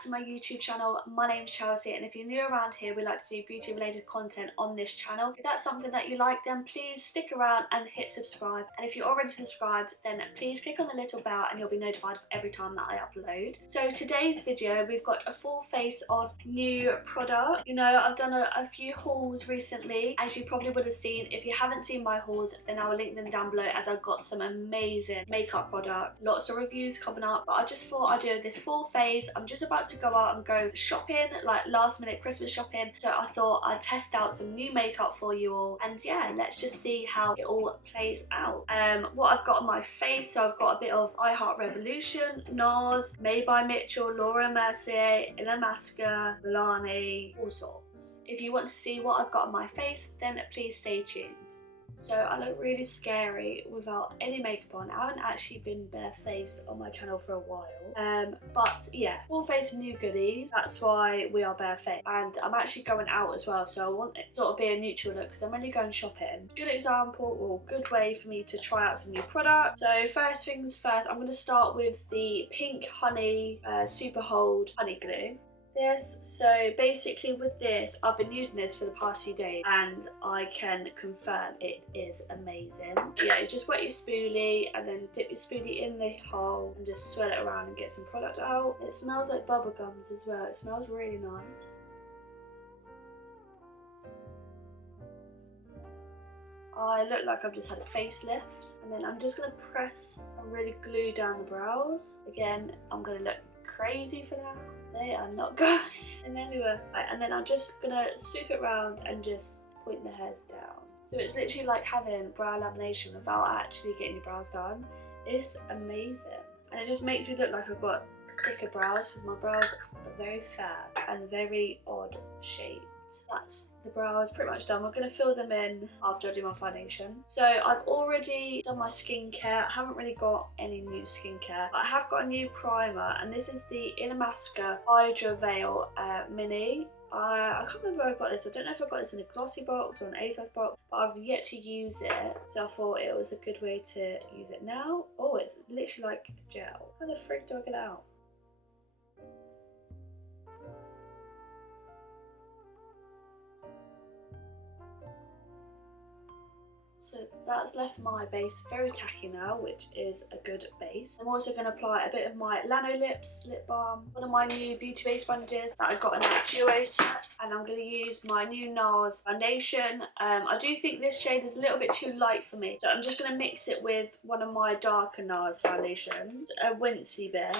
back to my YouTube channel. My name's Chelsea, and if you're new around here, we like to do beauty related content on this channel. If that's something that you like, then please stick around and hit subscribe. And if you're already subscribed, then please click on the little bell and you'll be notified every time that I upload. So today's video, we've got a full face of new product. You know, I've done a few hauls recently, as you probably would have seen. If you haven't seen my hauls, then I'll link them down below, as I've got some amazing makeup product, lots of reviews coming up. But I just thought I'd do this full face. I'm just about to go out and go shopping, like last minute Christmas shopping, so I thought I'd test out some new makeup for you all, and yeah, let's just see how it all plays out. What I've got on my face, so I've got a bit of I Heart Revolution, NARS, Made by Mitchell, Laura Mercier, ELEMIS, Milani, all sorts. If you want to see what I've got on my face, then please stay tuned. So I look really scary without any makeup on. I haven't actually been barefaced on my channel for a while. But yeah, full face of new goodies. That's why we are barefaced. And I'm actually going out as well, so I want it to sort of be a neutral look because I'm only going shopping. Good example, or good way for me to try out some new products. So first things first, I'm going to start with the Pink Honey Super Hold Honey Glue. So basically with this, I've been using this for the past few days and I can confirm it is amazing. Yeah, you just wet your spoolie and then dip your spoolie in the hole and just swirl it around and get some product out. It smells like bubble gums as well. It smells really nice. I look like I've just had a facelift, and then I'm just going to press and really glue down the brows. Again, I'm going to look crazy for that. They are not going anywhere. Right, and then I'm just gonna swoop it round and just point the hairs down. So it's literally like having brow lamination without actually getting your brows done. It's amazing, and it just makes me look like I've got thicker brows because my brows are very fat and very odd shaped. That's the brows pretty much done. We're going to fill them in after I do my foundation. So I've already done my skincare. I haven't really got any new skincare, but I have got a new primer, and this is the ELEMIS Hydra Veil Mini. I can't remember where I got this. I don't know if I got this in a glossy box or an A-size box, but I've yet to use it, so I thought it was a good way to use it now. Oh, it's literally like gel. How the frick do I get it out? So that's left my base very tacky now, which is a good base. I'm also going to apply a bit of my Lano Lips lip balm, one of my new beauty base sponges that I got in that duo set, and I'm going to use my new NARS foundation. I do think this shade is a little bit too light for me, so I'm just going to mix it with one of my darker NARS foundations, a wincy bit.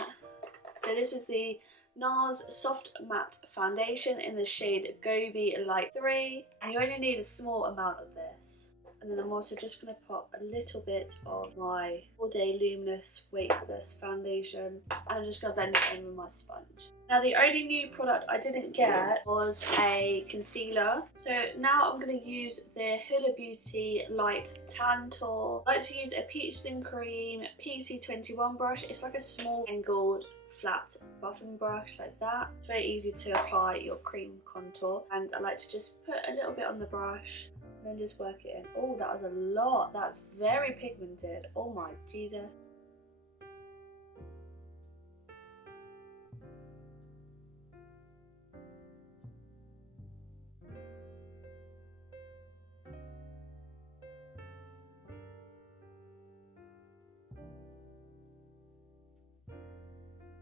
So this is the NARS Soft Matte Foundation in the shade Gobi Light 3, and you only need a small amount of this. And then I'm also just going to pop a little bit of my All Day Luminous Weightless Foundation, and I'm just going to blend it in with my sponge. Now the only new product I didn't get was a concealer. So now I'm going to use the Huda Beauty Light Tan Tool. I like to use a Peach Skin Cream PC21 brush. It's like a small angled flat buffing brush like that. It's very easy to apply your cream contour, and I like to just put a little bit on the brush and then just work it in. Oh, that was a lot. That's very pigmented. Oh my Jesus.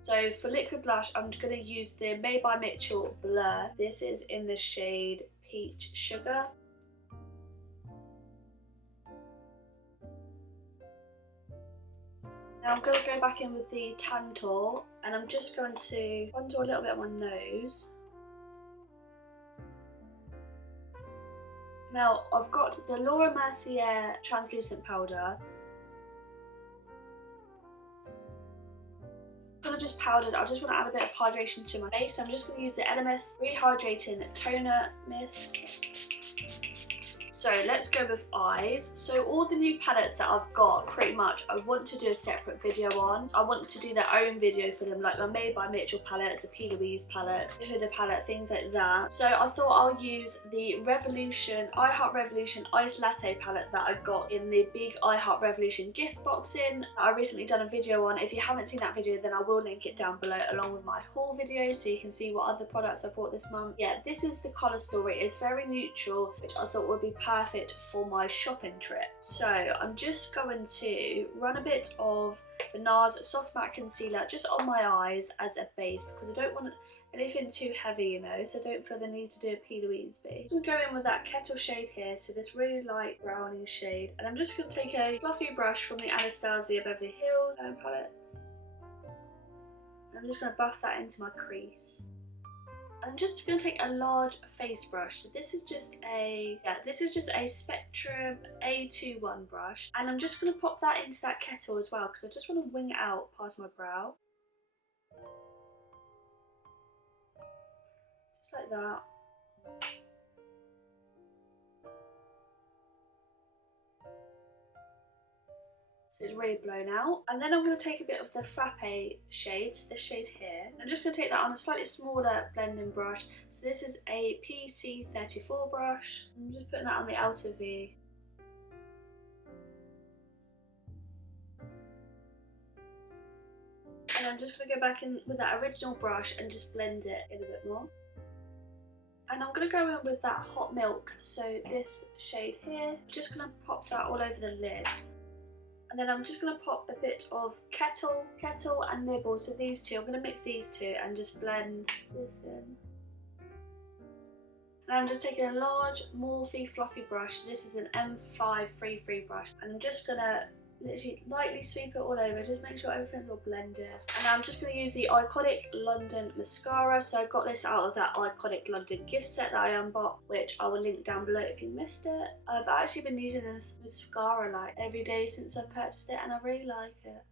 So for liquid blush, I'm going to use the Made by Mitchell Blur. This is in the shade Peach Sugar. Now I'm going to go back in with the tan tool, and I'm just going to contour a little bit on my nose. Now I've got the Laura Mercier translucent powder. I'm going to just powdered. I just want to add a bit of hydration to my face. So I'm just going to use the ELEMIS Rehydrating Toner Mist. So let's go with eyes. So all the new palettes that I've got, pretty much, I want to do a separate video on. I want to do their own video for them, like my Made by Mitchell palettes, the P. Louise palettes, the Huda palette, things like that. So I thought I'll use the Revolution, I Heart Revolution Ice Latte palette that I got in the big I Heart Revolution gift boxing. I recently done a video on. If you haven't seen that video, then I will link it down below along with my haul video so you can see what other products I bought this month. Yeah, this is the colour story. It's very neutral, which I thought would be perfect for my shopping trip. So I'm just going to run a bit of the NARS Soft Matte Concealer just on my eyes as a base, because I don't want anything too heavy, you know, so I don't feel the need to do a P. Louise base. I'm going with that Kettle shade here, so this really light browning shade, and I'm just going to take a fluffy brush from the Anastasia Beverly Hills palettes. I'm just going to buff that into my crease. And I'm just going to take a large face brush. So this is just a Spectrum A21 brush, and I'm just going to pop that into that kettle as well, because I just want to wing it out past my brow. Just like that. So it's really blown out. And then I'm going to take a bit of the Frappe shade, this shade here. I'm just going to take that on a slightly smaller blending brush. So this is a PC34 brush. I'm just putting that on the outer V. And I'm just going to go back in with that original brush and just blend it in a bit more. And I'm going to go in with that Hot Milk, so this shade here. Just going to pop that all over the lid. And then I'm just going to pop a bit of Kettle and Nibble, so these two, I'm going to mix these two and just blend this in. And I'm just taking a large Morphe fluffy brush. This is an M533 brush, and I'm just going to literally lightly sweep it all over, just make sure everything's all blended. And I'm just going to use the Iconic London mascara. So I got this out of that Iconic London gift set that I unboxed, which I will link down below if you missed it. I've actually been using this mascara like every day since I purchased it, and I really like it.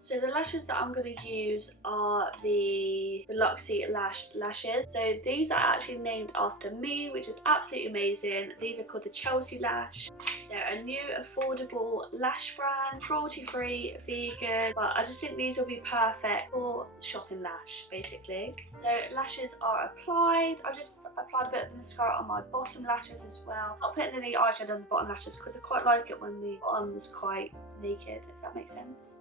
So the lashes that I'm going to use are the Luxie lashes. So these are actually named after me, which is absolutely amazing. These are called the Chelsea Lash. They're a new affordable lash brand, cruelty-free, vegan, but I just think these will be perfect for shopping lash, basically. So lashes are applied. I just applied a bit of the mascara on my bottom lashes as well. Not putting any eyeshadow on the bottom lashes because I quite like it when the bottom is quite naked, if that makes sense.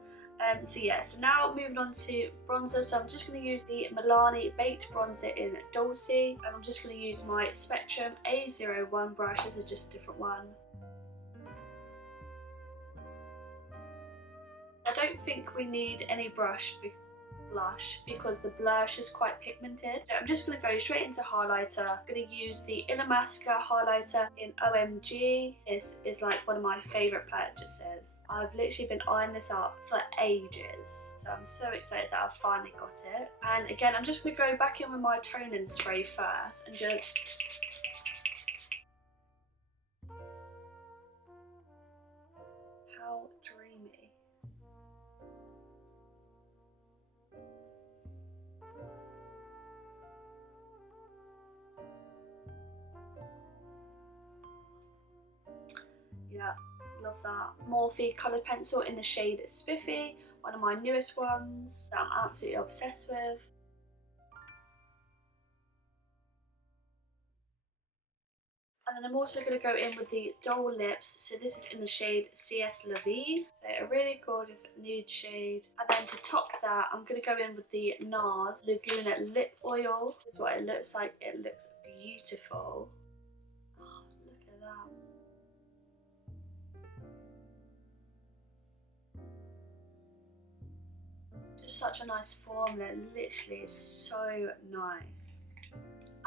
So yeah, so now moving on to bronzer. So I'm just going to use the Milani Baked Bronzer in Dulce, and I'm just going to use my Spectrum A01 brush. This is just a different one. I don't think we need any blush because the blush is quite pigmented. So I'm just going to go straight into highlighter. I'm going to use the ELEMIS highlighter in OMG. This is like one of my favourite purchases. I've literally been eyeing this up for ages, so I'm so excited that I've finally got it. And again, I'm just going to go back in with my toning spray first and just how dreamy. Yeah, love that. Morphe coloured pencil in the shade Spiffy, one of my newest ones that I'm absolutely obsessed with. And then I'm also going to go in with the Doll Lips. So this is in the shade CS La Vie. So a really gorgeous nude shade. And then to top that, I'm going to go in with the NARS Laguna Lip Oil. This is what it looks like. It looks beautiful. Oh, look at that. Just such a nice formula. Literally is so nice.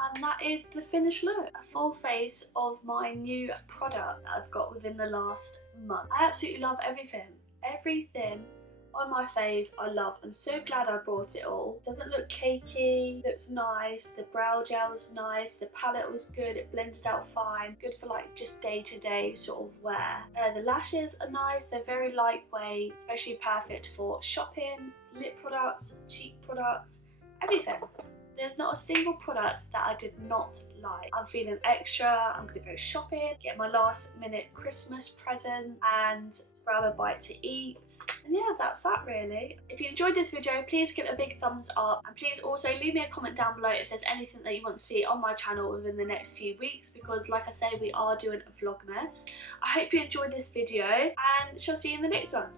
And that is the finished look. A full face of my new product that I've got within the last month. I absolutely love everything. Everything on my face I love. I'm so glad I bought it all. Doesn't look cakey, looks nice, the brow gel's nice, the palette was good, it blended out fine. Good for like just day-to-day sort of wear. The lashes are nice, they're very lightweight, especially perfect for shopping, lip products, cheek products, everything. There's not a single product that I did not like. I'm feeling extra, I'm gonna go shopping, get my last minute Christmas present and grab a bite to eat. And yeah, that's that really. If you enjoyed this video, please give it a big thumbs up, and please also leave me a comment down below if there's anything that you want to see on my channel within the next few weeks, because like I say, we are doing a Vlogmas. I hope you enjoyed this video and shall see you in the next one.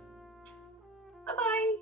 Bye bye!